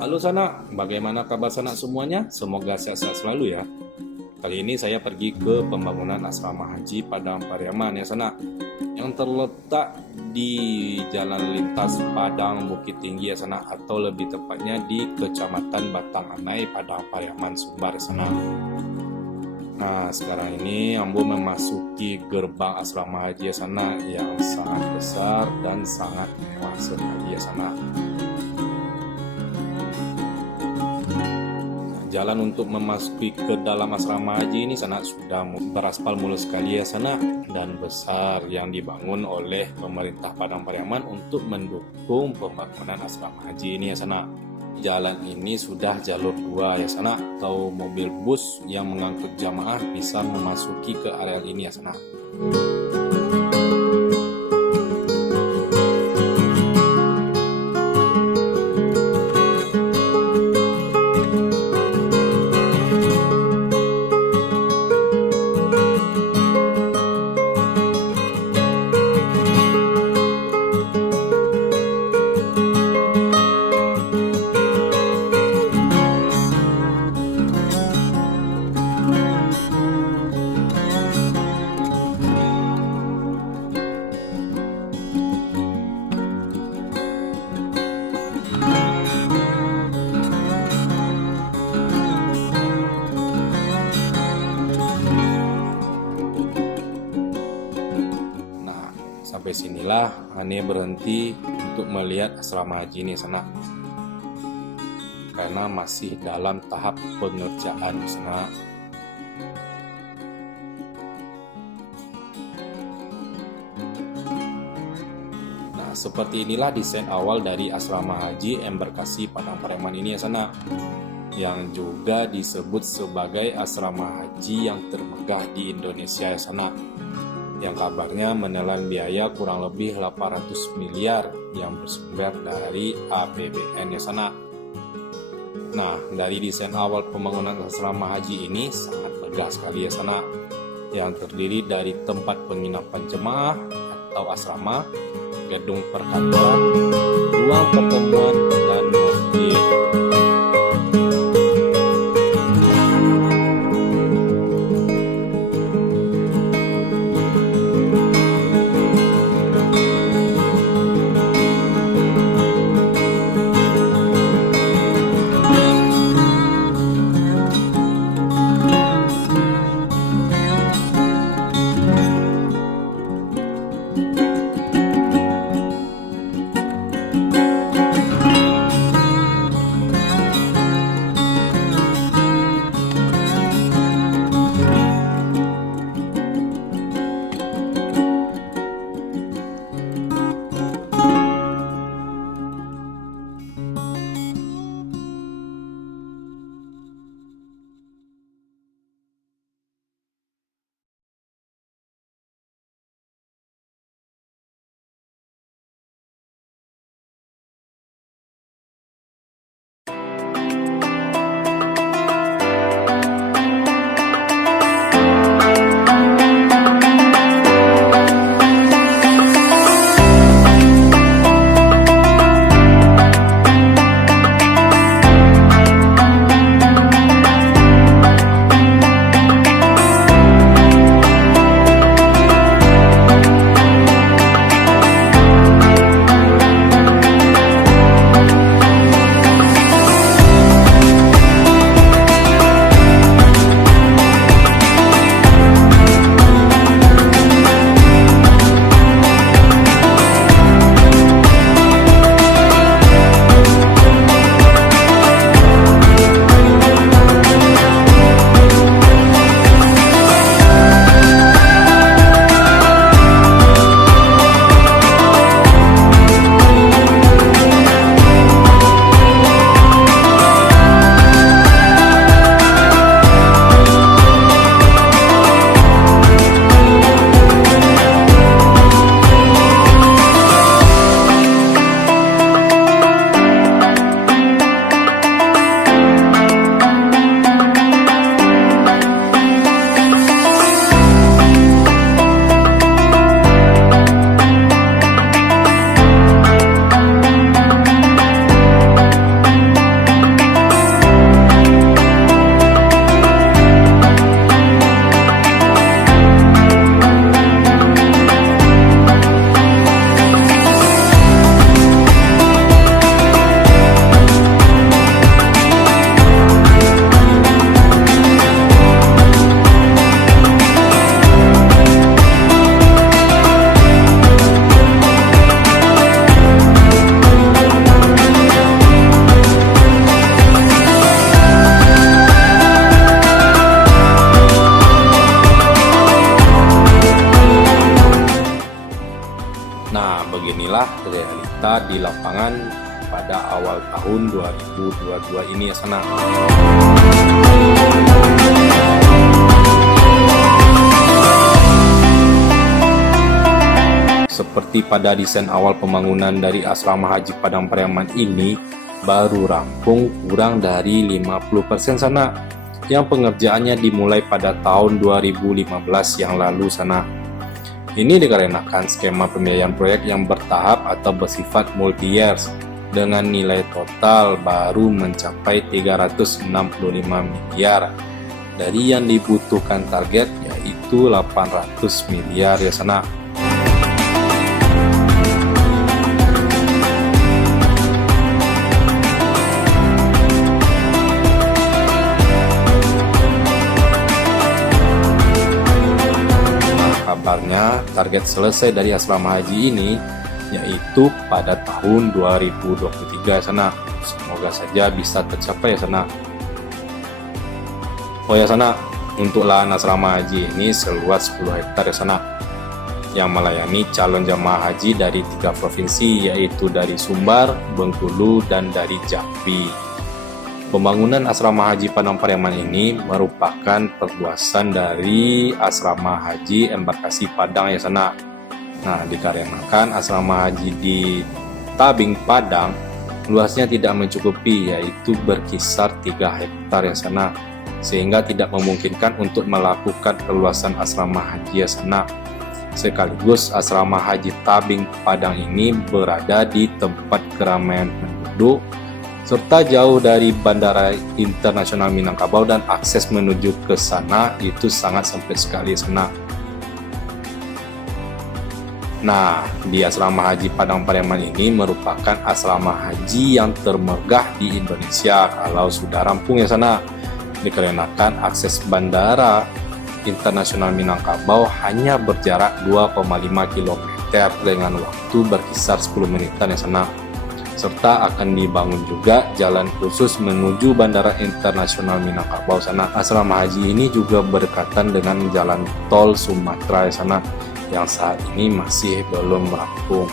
Halo Sana, bagaimana kabar Sana semuanya? Semoga sehat-sehat selalu ya. Kali ini saya pergi ke pembangunan asrama haji Padang Pariaman ya Sana, yang terletak di Jalan Lintas Padang Bukit Tinggi ya Sana, atau lebih tepatnya di Kecamatan Batang Anai, Padang Pariaman, Sumbar ya Sana. Nah, sekarang ini Ambo memasuki gerbang asrama haji ya Sana, yang sangat besar dan sangat mewah sekali ya Sana. Jalan untuk memasuki ke dalam asrama haji ini Sana sudah beraspal mulus sekali ya Sana, dan besar, yang dibangun oleh pemerintah Padang Pariaman untuk mendukung pembangunan asrama haji ini ya Sana. Jalan ini sudah jalur 2 ya Sana, atau mobil bus yang mengangkut jamaah bisa memasuki ke areal ini ya Sana. Sampai sinilah Ane berhenti untuk melihat asrama haji ini Sana, karena masih dalam tahap pengerjaan Sana. Nah, seperti inilah desain awal dari asrama haji Embarkasi Padang Pariaman ini ya Sana, yang juga disebut sebagai asrama haji yang termegah di Indonesia ya Sana, yang kabarnya menelan biaya kurang lebih 800 miliar yang bersumber dari APBN ya Sana. Nah, dari desain awal pembangunan asrama haji ini sangat megah sekali ya Sana, yang terdiri dari tempat penginapan jemaah atau asrama, gedung perkantoran, ruang pertemuan, dan masjid. tiba di lapangan pada awal tahun 2022 ini ya sana. Seperti pada desain awal pembangunan dari Asrama Haji Padang Pariaman ini baru rampung kurang dari 50% sana, yang pengerjaannya dimulai pada tahun 2015 yang lalu sana. Ini dikarenakan skema pembiayaan proyek yang bertahap atau bersifat multi-years dengan nilai total baru mencapai 365 miliar dari yang dibutuhkan target yaitu 800 miliar ya sana. Kabarnya target selesai dari asrama haji ini yaitu pada tahun 2023 sana. Semoga saja bisa tercapai ya sana. Oh ya sana, untuk lahan asrama haji ini seluas 10 hektar ya sana, yang melayani calon jamaah haji dari 3 provinsi yaitu dari Sumbar, Bengkulu, dan dari Jambi. Pembangunan Asrama Haji Padang Pariaman ini merupakan perluasan dari Asrama Haji Embarkasi Padang ya sana. Nah, dikarenakan Asrama Haji di Tabing Padang luasnya tidak mencukupi yaitu berkisar 3 hektar ya sana, sehingga tidak memungkinkan untuk melakukan perluasan Asrama Haji ya sana. Sekaligus Asrama Haji Tabing Padang ini berada di tempat keramaian penduduk serta jauh dari Bandara Internasional Minangkabau, dan akses menuju ke sana itu sangat sempit sekali sana. Nah, di Asrama Haji Padang Pariaman ini merupakan asrama haji yang termegah di Indonesia kalau sudah rampung ya sana, dikarenakan akses Bandara Internasional Minangkabau hanya berjarak 2,5 km dengan waktu berkisar 10 menitan ya sana. Serta akan dibangun juga jalan khusus menuju Bandara Internasional Minangkabau sana. Asrama haji ini juga berdekatan dengan jalan tol Sumatera sana yang saat ini masih belum rampung.